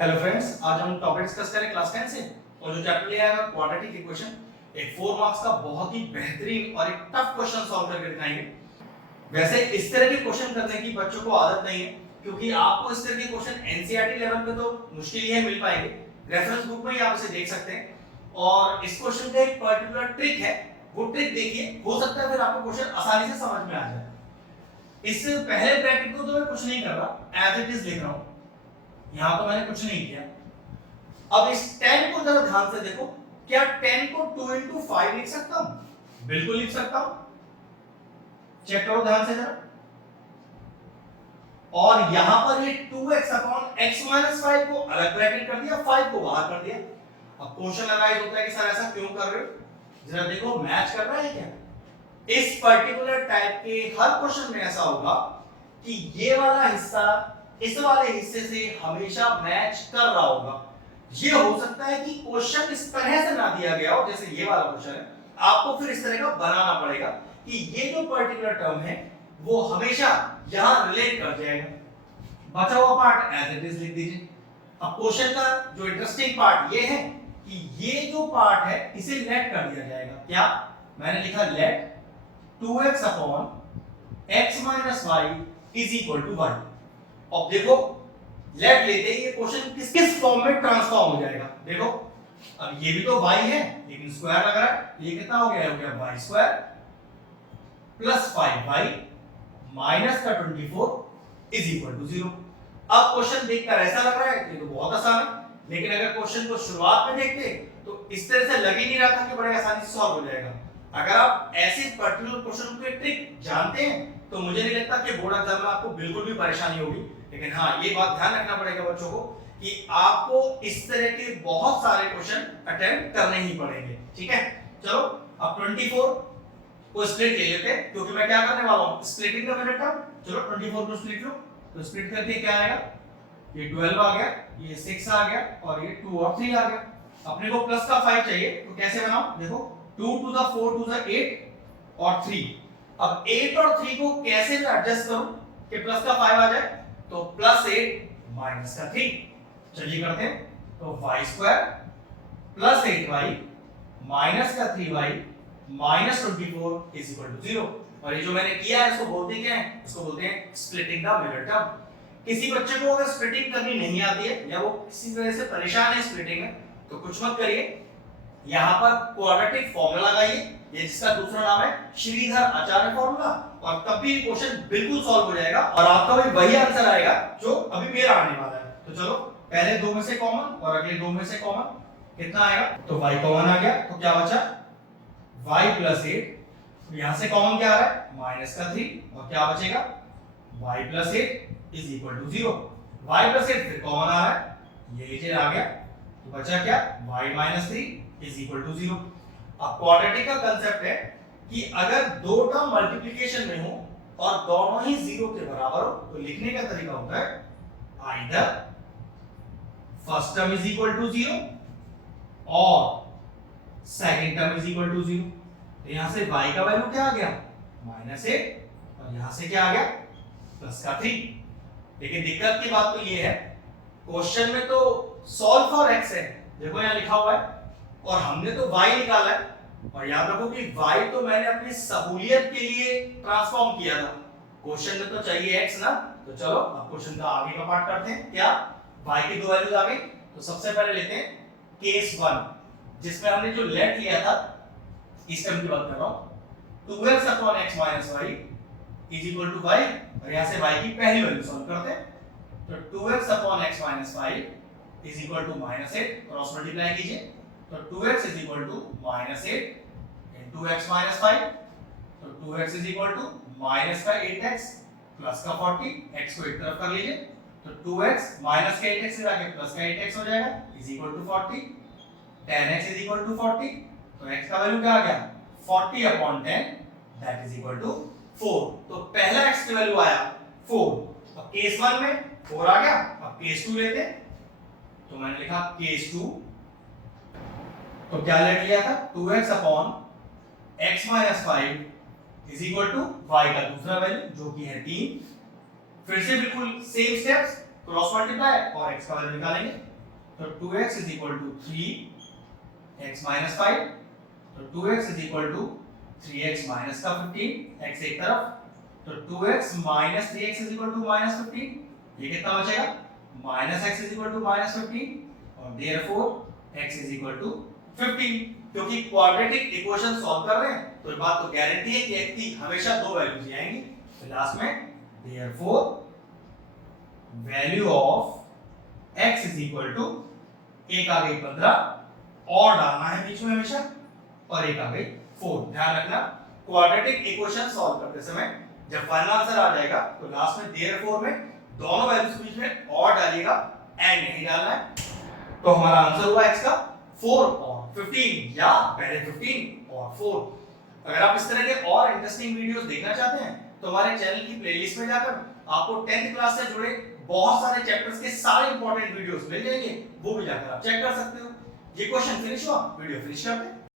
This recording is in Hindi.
हेलो फ्रेंड्स, आज हम टॉपिक डिस्कस करें क्लास 10 से और जो चैप्टर लिया है क्वाड्रेटिक इक्वेशन। एक 4 मार्क्स का बहुत ही बेहतरीन और एक टफ क्वेश्चन सॉल्व करके दिखाएंगे। वैसे इस तरह के क्वेश्चन करने की बच्चों को आदत नहीं है, क्योंकि आपको इस तरह के क्वेश्चन एनसीईआरटी लेवल पे तो मुश्किल ही है मिल पाएंगे। रेफरेंस बुक में ही आप इसे देख सकते हैं और इस क्वेश्चन का एक पर्टिकुलर ट्रिक है, वो ट्रिक देखिए, हो सकता है फिर आपको क्वेश्चन आसानी से समझ में आ जाए। इससे पहले ब्रैकेट को तो मैं कुछ नहीं कर रहा, एज इट इज लिख रहा हूं, यहां तो मैंने कुछ नहीं किया। अब इस 10 को जरा ध्यान से देखो, क्या 10 को 2 into 5 लिख सकता हूं? बिल्कुल लिख सकता हूं, चेक करो ध्यान से जरा। और यहां पर ये 2x अपॉन x माइनस 5 को अलग ब्रैकेट कर दिया, 5 को बाहर कर दिया। अब क्वेश्चन अराइज होता है कि सर ऐसा क्यों कर रहे हो? जरा देखो मैच कर रहा है क्या? इस पर्टिकुलर टाइप के हर क्वेश्चन में ऐसा होगा कि ये वाला हिस्सा इस वाले हिस्से से हमेशा मैच कर रहा होगा। ये हो सकता है कि क्वेश्चन इस तरह से ना दिया गया हो, जैसे ये वाला क्वेश्चन है, आपको फिर इस तरह का बनाना पड़ेगा कि ये जो पर्टिकुलर टर्म है वो हमेशा यहां रिलेट कर जाएगा। बचा हुआ पार्ट एज इट इज लिख दीजिए। अब क्वेश्चन का जो इंटरेस्टिंग पार्ट ये है कि ये जो पार्ट है इसे लेट कर दिया जाएगा। क्या मैंने लिखा? Let 2x upon x minus y is equal to y। अब देखो लेट लेते ही ये क्वेश्चन किस फॉर्म में ट्रांसफॉर्म हो जाएगा। देखो अब ये भी तो y है लेकिन स्क्वायर लग रहा है, ये कितना हो गया y square plus 5y minus का 24 इज इक्वल टू 0। अब क्वेश्चन देखकर ऐसा लग रहा है कि तो बहुत आसान है, लेकिन अगर क्वेश्चन को शुरुआत में देखते तो इस तरह से लग ही नहीं रहा था कि बड़े आसानी से सॉल्व हो जाएगा। अगर आप ऐसे पर्टिकुलर क्वेश्चन को ट्रिक जानते हैं तो मुझे नहीं लगता कि बोर्ड एग्जाम में आपको बिल्कुल भी परेशानी होगी। लेकिन हाँ, ये बात ध्यान रखना पड़ेगा बच्चों को कि आपको इस तरह के बहुत सारे क्वेश्चन अटेम्प्ट करने ही पड़ेंगे। ठीक है, चलो अब 24 को स्प्लिट ले लेते हैं, क्योंकि मैं क्या करने वाला हूं, स्प्लिटिंग का मेथड था। चलो 24 को स्प्लिट लो, तो स्प्लिट करके क्या आएगा? ये 12 आ गया, ये 6 आ गया और ये 2 और 3 आ गया। अपने को प्लस का 5 चाहिए, तो कैसे बनाऊं? देखो 2 to the 4 to the 8 और 3। अब 8 और 3 को कैसे मैं एडजस्ट करूं कि प्लस का 5 आ जाए? तो प्लस 8 माइनस का 3। चलिए करते हैं, तो y square plus 8y minus का 3y minus 24 is equal to 0। और ये जो मैंने किया है इसको बोलते क्या है? इसको बोलते हैं स्प्लिटिंग द मिडल टर्म। किसी बच्चे को अगर स्प्लिटिंग करनी नहीं आती है या वो किसी तरह से परेशान है स्प्लिटिंग में, तो कुछ मत करिए, यहां पर क्वाड्रेटिक फॉर्मूला लगाइए, ये जिसका दूसरा नाम है श्रीधर आचार्य फॉर्मूला, और तब भी क्वेश्चन बिल्कुल सॉल्व हो जाएगा और आपका भी वही आंसर आएगा जो अभी मेरा आने वाला है। तो चलो पहले दो में से कॉमन और अगले दो में से कॉमन कितना आएगा? तो y कॉमन आ गया, तो क्या बचा? y plus 8। यहां से कॉमन क्या आ रहा है? माइनस का 3, और क्या बचेगा? y plus 8 is equal to 0। y plus 8 फिर कॉमन आ रहा है, ये नीचे आ गया, तो बचा क्या? y minus 3 is equal to 0। अब क्वाड्रेटिक का कांसेप्ट है कि अगर दो टर्म मल्टीप्लिकेशन में हो और दोनों ही 0 के बराबर हो, तो लिखने का तरीका होता है either first term is equal to 0 और second term is equal to 0। तो यहां से y का वैल्यू क्या आ गया? माइनस 8, और यहां से क्या आ गया? प्लस का 3। लेकिन दिक्कत की बात तो ये है, क्वेश्चन में तो सॉल्व फॉर x है, देखो यहां लिखा हुआ है, और हमने तो y निकाला है। और याद रखो कि y तो मैंने अपनी सहूलियत के लिए ट्रांसफॉर्म किया था, क्वेश्चन में तो चाहिए x ना। तो चलो अब क्वेश्चन का आगे का पार्ट करते हैं। क्या y की दो वैल्यूज आ गई, तो सबसे पहले लेते हैं केस 1, जिसमें हमने जो लेट लिया था, इस टर्म की बात कर रहा हूं, 2x upon x minus y is equal to y, और यहां से y की पहली वैल्यू सॉल्व करते हैं। तो 2x upon x minus y is equal to minus 8, cross multiply कीजिए, तो 2x is equal to minus 8 into x minus 5, तो 2x is equal to minus का 8x प्लस का 40, x को एक तरफ कर लीजिए, तो 2x माइनस का 8x से जाके प्लस का 8x हो जाएगा is equal to 40, 10x is equal to 40, तो x का वैल्यू क्या आ गया? 40 upon 10 that is equal to 4। तो पहला x की वैल्यू आया 4। अब केस 1 में 4 आ गया, अब केस 2 लेते हैं, तो मैंने लिखा केस 2, तो क्या लेट लिया था? 2x upon x minus 5 is equal to y का दूसरा वैल्यू जो कि है 3। फिर से बिल्कुल सेम स्टेप्स, क्रॉस मल्टीप्लाई और x का वैल्यू निकालेंगे, तो 2x is equal to 3x minus 5, तो 2x is equal to 3x minus का 15, x एक तरफ, तो 2x minus 3x is equal to minus 15, ये कितना बचेगा minus x is equal to minus 15 और therefore x is equal to 15। क्योंकि क्वाड्रेटिक इक्वेशन सॉल्व कर रहे हैं तो ये बात तो गारंटी है कि x की हमेशा दो वैल्यूज ही आएंगी। तो लास्ट में therefore value of x is equal to एक आ गई 15 और डालना है बीच में हमेशा और एक आ गई 4। ध्यान रखना क्वाड्रेटिक इक्वेशन सॉल्व करते समय जब फाइनल आंसर आ जाएगा तो लास्ट में देयरफॉर में दोनों वैल्यूज के बीच में और डालिएगा एंड नहीं डालना है। तो हमारा आंसर हुआ x का 4 और 15 या पहले 15 और 4। अगर आप इस तरह के और इंटरेस्टिंग वीडियोस देखना चाहते हैं तो हमारे चैनल की प्लेलिस्ट में जाकर आपको 10th क्लास से जुड़े बहुत सारे चैप्टर्स के सारे इंपॉर्टेंट वीडियोस मिल जाएंगे, वो भी जाकर आप चेक कर सकते हो। ये क्वेश्चन फिनिश हुआ, वीडियो फिनिश करते हैं।